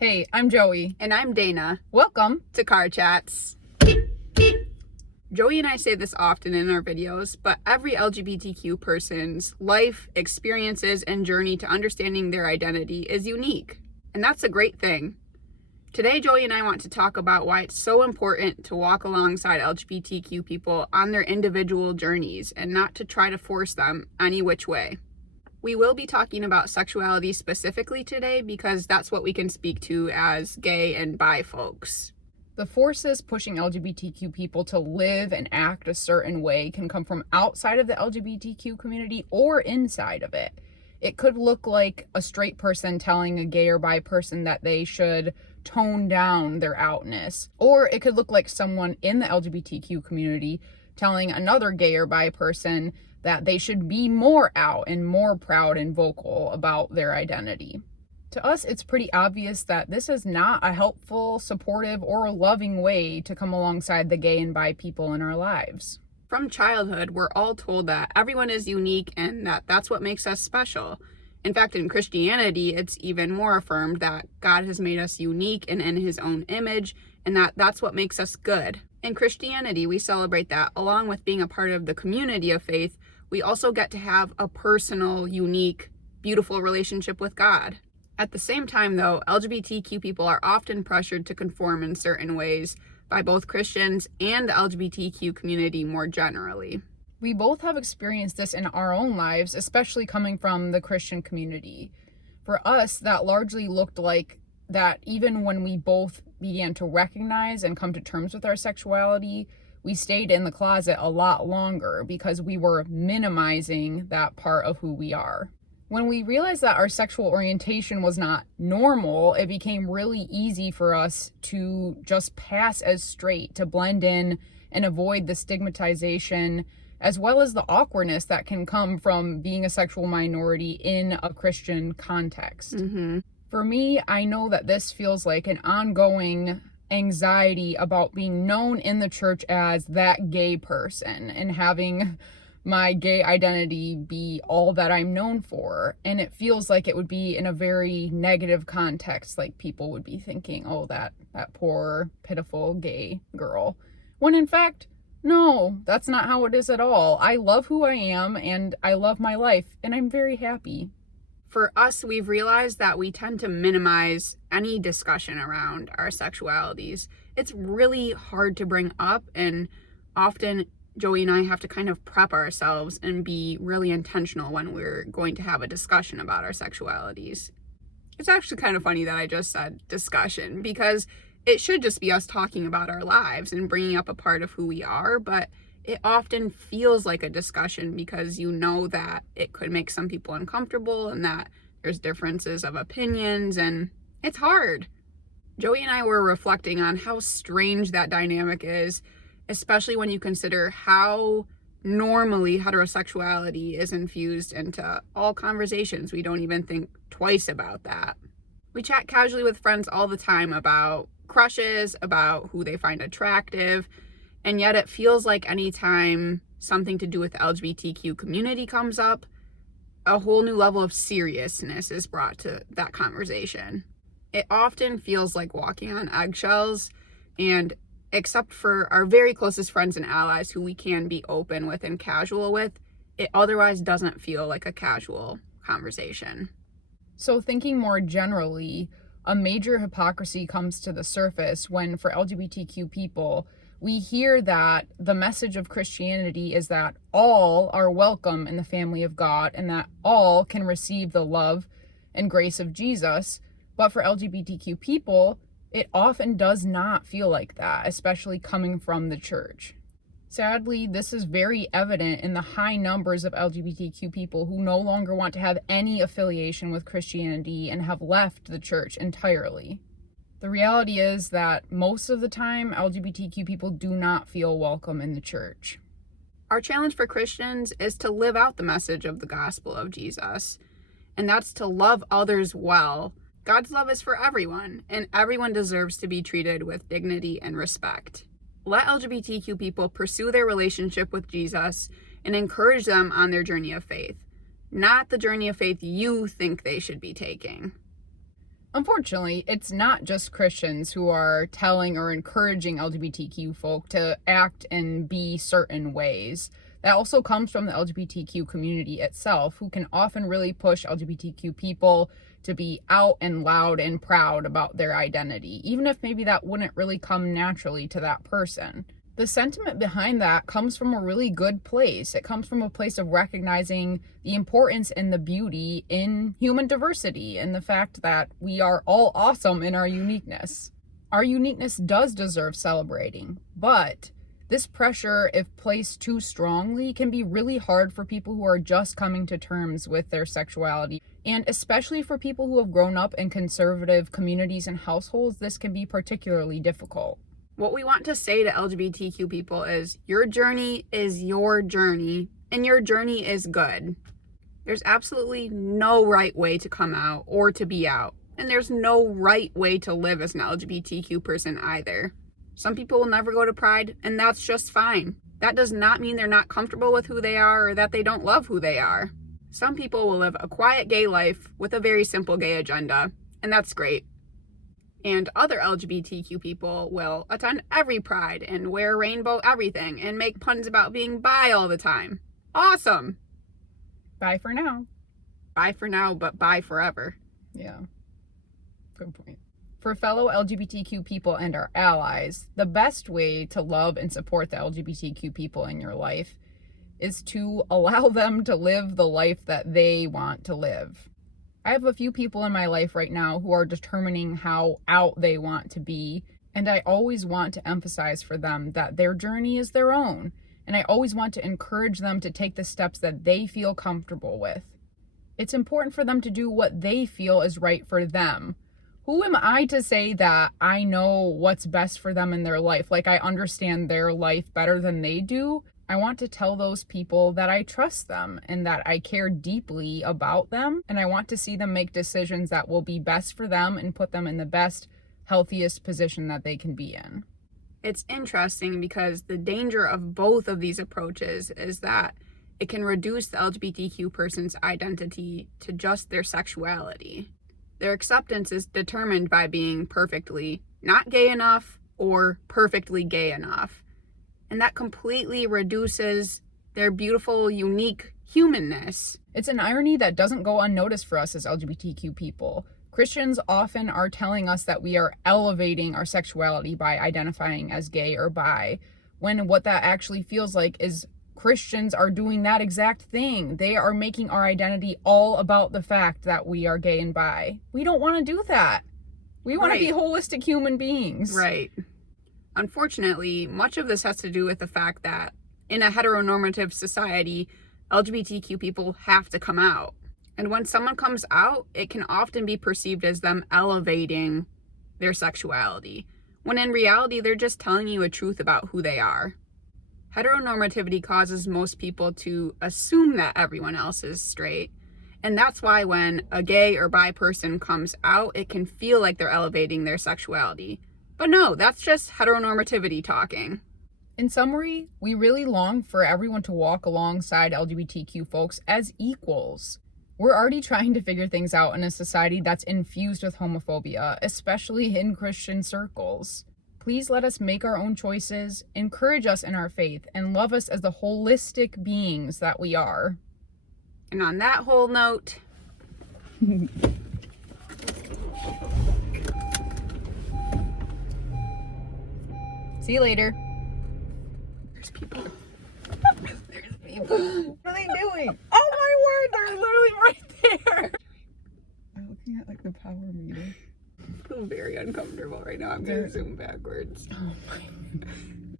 Hey, I'm Joey. And I'm Dana. Welcome to Car Chats. Joey and I say this often in our videos, but every LGBTQ person's life, experiences, and journey to understanding their identity is unique. And that's a great thing. Today, Joey and I want to talk about why it's so important to walk alongside LGBTQ people on their individual journeys and not to try to force them any which way. We will be talking about sexuality specifically today because that's what we can speak to as gay and bi folks. The forces pushing LGBTQ people to live and act a certain way can come from outside of the LGBTQ community or inside of it. It could look like a straight person telling a gay or bi person that they should tone down their outness. Or it could look like someone in the LGBTQ community telling another gay or bi person that they should be more out and more proud and vocal about their identity. To us, it's pretty obvious that this is not a helpful, supportive, or loving way to come alongside the gay and bi people in our lives. From childhood, we're all told that everyone is unique and that that's what makes us special. In fact, in Christianity, it's even more affirmed that God has made us unique and in his own image, and that that's what makes us good. In Christianity, we celebrate that along with being a part of the community of faith, we also get to have a personal, unique, beautiful relationship with God. At the same time, though, LGBTQ people are often pressured to conform in certain ways by both Christians and the LGBTQ community more generally. We both have experienced this in our own lives, especially coming from the Christian community. For us, that largely looked like that even when we both began to recognize and come to terms with our sexuality, we stayed in the closet a lot longer because we were minimizing that part of who we are. When we realized that our sexual orientation was not normal, it became really easy for us to just pass as straight, to blend in and avoid the stigmatization, as well as the awkwardness that can come from being a sexual minority in a Christian context. For me, I know that this feels like an ongoing anxiety about being known in the church as that gay person and having my gay identity be all that I'm known for. And it feels like it would be in a very negative context, like people would be thinking, oh, that poor, pitiful gay girl. When in fact, no, that's not how it is at all. I love who I am and I love my life and I'm very happy. For us, we've realized that we tend to minimize any discussion around our sexualities. It's really hard to bring up, and often Joey and I have to kind of prep ourselves and be really intentional when we're going to have a discussion about our sexualities. It's actually kind of funny that I just said discussion, because it should just be us talking about our lives and bringing up a part of who we are, but it often feels like a discussion because you know that it could make some people uncomfortable and that there's differences of opinions, and it's hard. Joey and I were reflecting on how strange that dynamic is, especially when you consider how normally heterosexuality is infused into all conversations. We don't even think twice about that. We chat casually with friends all the time about crushes, about who they find attractive, and yet it feels like anytime something to do with the LGBTQ community comes up, a whole new level of seriousness is brought to that conversation. It often feels like walking on eggshells, and except for our very closest friends and allies who we can be open with and casual with, it otherwise doesn't feel like a casual conversation. So thinking more generally, a major hypocrisy comes to the surface when, for LGBTQ people, we hear that the message of Christianity is that all are welcome in the family of God and that all can receive the love and grace of Jesus. But for LGBTQ people, it often does not feel like that, especially coming from the church. Sadly, this is very evident in the high numbers of LGBTQ people who no longer want to have any affiliation with Christianity and have left the church entirely. The reality is that most of the time, LGBTQ people do not feel welcome in the church. Our challenge for Christians is to live out the message of the gospel of Jesus, and that's to love others well. God's love is for everyone, and everyone deserves to be treated with dignity and respect. Let LGBTQ people pursue their relationship with Jesus and encourage them on their journey of faith, not the journey of faith you think they should be taking. Unfortunately, it's not just Christians who are telling or encouraging LGBTQ folk to act and be certain ways. That also comes from the LGBTQ community itself, who can often really push LGBTQ people to be out and loud and proud about their identity, even if maybe that wouldn't really come naturally to that person. The sentiment behind that comes from a really good place. It comes from a place of recognizing the importance and the beauty in human diversity and the fact that we are all awesome in our uniqueness. Our uniqueness does deserve celebrating, but this pressure, if placed too strongly, can be really hard for people who are just coming to terms with their sexuality. And especially for people who have grown up in conservative communities and households, this can be particularly difficult. What we want to say to LGBTQ people is your journey is your journey, and your journey is good. There's absolutely no right way to come out or to be out, and there's no right way to live as an LGBTQ person either. Some people will never go to Pride, and that's just fine. That does not mean they're not comfortable with who they are or that they don't love who they are. Some people will live a quiet gay life with a very simple gay agenda, and that's great. And other LGBTQ people will attend every Pride and wear rainbow everything and make puns about being bi all the time. Awesome. Bye for now. Bye for now, but bye forever. Yeah. Good point. For fellow LGBTQ people and our allies, the best way to love and support the LGBTQ people in your life is to allow them to live the life that they want to live. I have a few people in my life right now who are determining how out they want to be, and I always want to emphasize for them that their journey is their own, and I always want to encourage them to take the steps that they feel comfortable with. It's important for them to do what they feel is right for them. Who am I to say that I know what's best for them in their life? Like I understand their life better than they do? I want to tell those people that I trust them and that I care deeply about them, and I want to see them make decisions that will be best for them and put them in the best, healthiest position that they can be in. It's interesting because the danger of both of these approaches is that it can reduce the LGBTQ person's identity to just their sexuality. Their acceptance is determined by being perfectly not gay enough or perfectly gay enough. And that completely reduces their beautiful, unique humanness. It's an irony that doesn't go unnoticed for us as LGBTQ people. Christians often are telling us that we are elevating our sexuality by identifying as gay or bi, when what that actually feels like is Christians are doing that exact thing. They are making our identity all about the fact that we are gay and bi. We don't want to do that. We want to be holistic human beings. Right. Unfortunately, much of this has to do with the fact that in a heteronormative society, LGBTQ people have to come out. And when someone comes out, it can often be perceived as them elevating their sexuality, when in reality, they're just telling you a truth about who they are. Heteronormativity causes most people to assume that everyone else is straight. And that's why when a gay or bi person comes out, it can feel like they're elevating their sexuality. But no, that's just heteronormativity talking. In summary, we really long for everyone to walk alongside LGBTQ folks as equals. We're already trying to figure things out in a society that's infused with homophobia, especially in Christian circles. Please let us make our own choices, encourage us in our faith, and love us as the holistic beings that we are. And on that whole note... See you later. There's people. There's people. What are they doing? Oh my word, they're literally right there. I'm looking at like the power meter. I feel very uncomfortable right now. I'm going to zoom backwards. Oh my God. I'm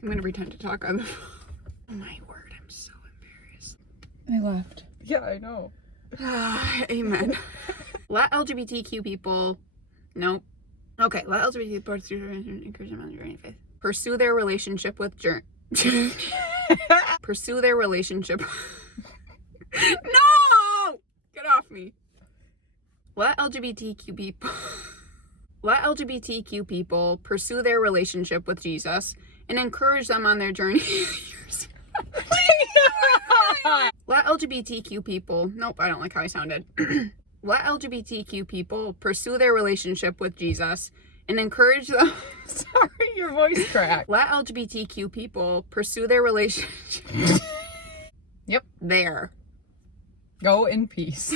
going to pretend to talk on the phone. Oh my word, I'm so embarrassed. I left. Yeah, I know. Amen. Let LGBTQ people... Nope. Okay, let LGBT people pursue their relationship with pursue their relationship. No! Get off me. Let LGBTQ people pursue their relationship with Jesus and encourage them on their journey. Let LGBTQ people... Nope, I don't like how I sounded. Let LGBTQ people pursue their relationship with Jesus and encourage them. Sorry, your voice cracked. Let LGBTQ people pursue their relationship. Yep. There. Go in peace.